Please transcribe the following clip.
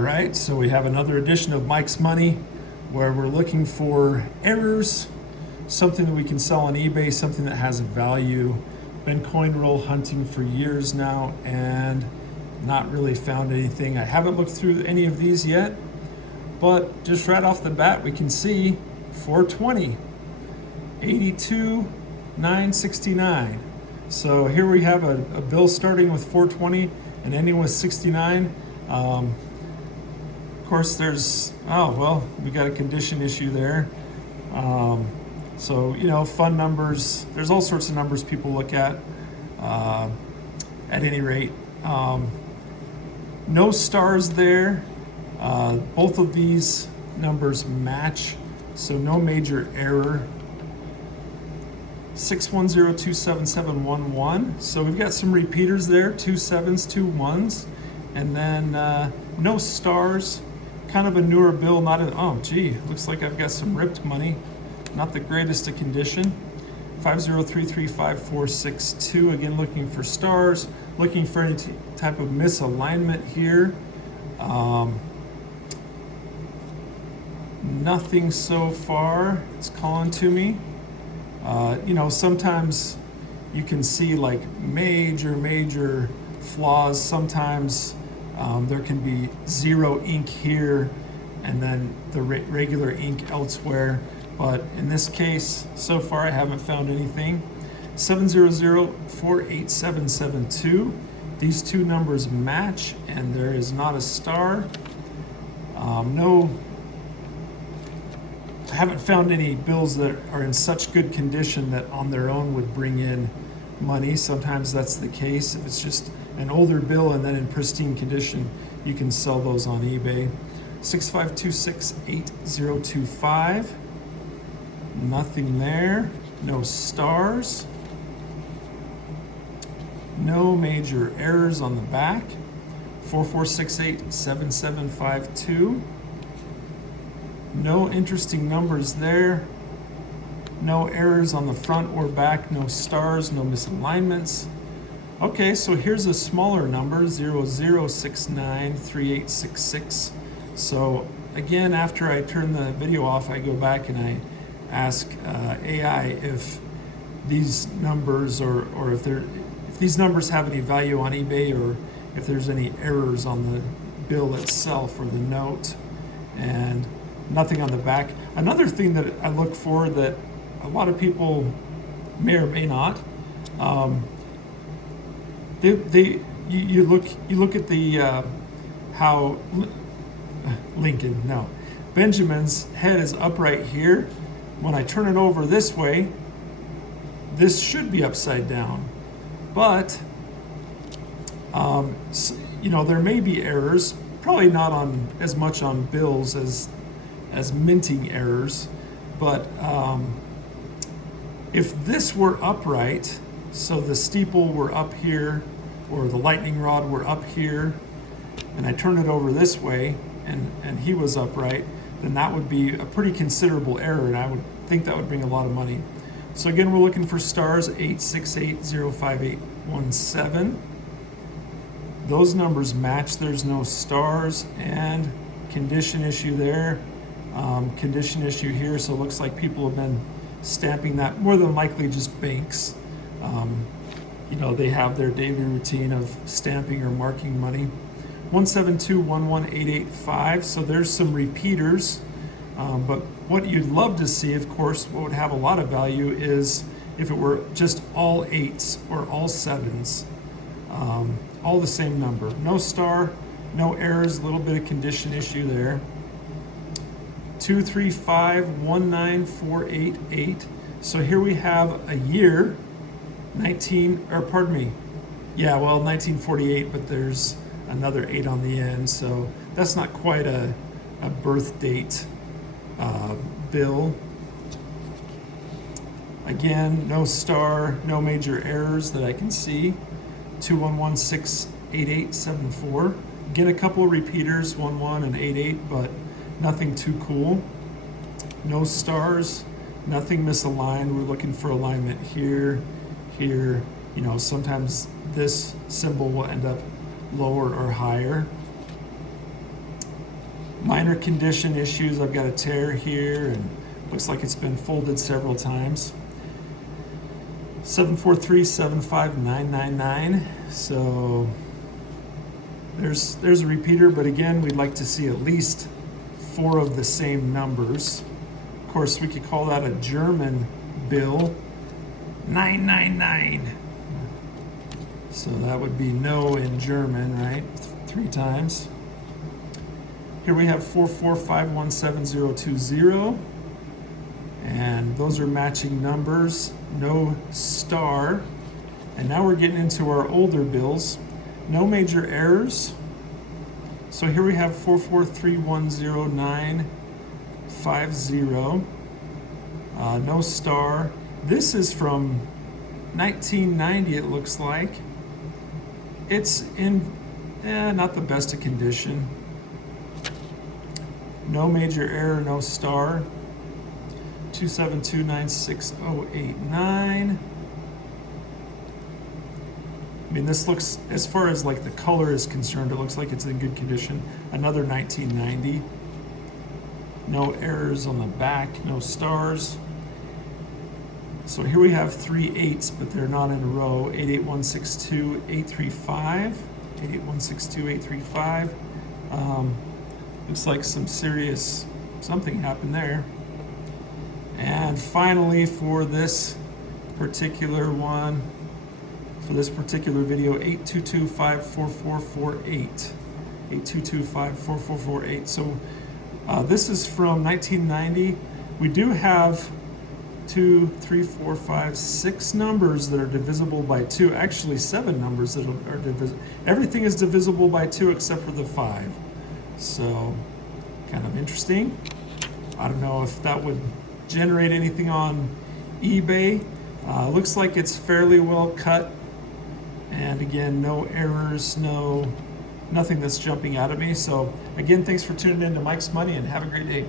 right, so we have another edition of Mike's Money where we're looking for errors, something that we can sell on eBay, something that has value. Been coin roll hunting for years now and not really found anything. I haven't looked through any of these yet, but just right off the bat we can see 420, 82, 969. So here we have a bill starting with 420 and ending with 69. Of course there's, oh well, we got a condition issue there. So, you know, fun numbers, there's all sorts of numbers people look at any rate. No stars there. Both of these numbers match, so no major error. 610-27711. So we've got some repeaters there, 2 7s, 2 1s, and then no stars. Kind of a newer bill, not an, oh gee, looks like I've got some ripped money. Not the greatest of condition. 50335462. Again, looking for stars, looking for any type of misalignment here. Nothing so far. It's calling to me. You know, sometimes you can see like major flaws. Sometimes there can be zero ink here and then the regular ink elsewhere. But in this case, so far I haven't found anything. 700-48772. These two numbers match and there is not a star. No, I haven't found any bills that are in such good condition that on their own would bring in money. Sometimes that's the case. If it's just an older bill and then in pristine condition, you can sell those on eBay. 65268025. Nothing there. No stars. No major errors on the back. 44687752. No interesting numbers there. No errors on the front or back. No stars. No misalignments. Okay, so here's a smaller number, 00693866. So again, after I turn the video off, I go back and I ask AI if these numbers or if these numbers have any value on eBay, or if there's any errors on the bill itself or the note, and nothing on the back. Another thing that I look for that a lot of people may or may not, you look at the how Lincoln, no, Benjamin's head is upright here. When I turn it over this way, this should be upside down, but you know, there may be errors, probably not on as much on bills as minting errors, but if this were upright, so the steeple were up here or the lightning rod were up here, and I turn it over this way and he was upright, then that would be a pretty considerable error, and I would think that would bring a lot of money. So again, we're looking for stars, 868-05817. Those numbers match. There's no stars, and condition issue there, condition issue here. So it looks like people have been stamping that, more than likely just banks. You know, they have their daily routine of stamping or marking money. 172-11885. So there's some repeaters. But what you'd love to see, of course, what would have a lot of value is if it were just all 8s or all 7s, all the same number. No star, no errors, a little bit of condition issue there. 235-19488. So here we have a year, 1948, but there's another 8 on the end, so that's not quite a birth date bill. Again, no star, no major errors that I can see. 21168874. Again, a couple of repeaters, 11 and 88, but nothing too cool. No stars, nothing misaligned. We're looking for alignment here, here. You know, sometimes this symbol will end up lower or higher. Minor condition issues. I've got a tear here and looks like it's been folded several times. 743-75999. So there's a repeater, but again, we'd like to see at least 4 of the same numbers. Of course, we could call that a German bill. 999. So that would be no in German, right? 3 times. Here we have 4451720, and those are matching numbers, no star. And now we're getting into our older bills. No major errors. So here we have 4431095, no star. This is from 1990, it looks like. It's in not the best of condition. No major error, no star. 2729609. I mean, this looks, as far as like the color is concerned, it looks like it's in good condition. Another 1990. No errors on the back, no stars. So here we have 3 8s, but they're not in a row. 88162-835. 88162-835. Looks like something happened there. And finally, for this particular one, for this particular video, 822-54448. 822-54448. So this is from 1990. We do have 2, 3, 4, 5, 6 numbers that are divisible by 2. Actually, 7 numbers that are divisible. Everything is divisible by 2 except for the 5. So, kind of interesting. I don't know if that would generate anything on eBay. Looks like it's fairly well cut. And again, no errors, nothing that's jumping out at me. So again, thanks for tuning in to Mike's Money, and have a great day.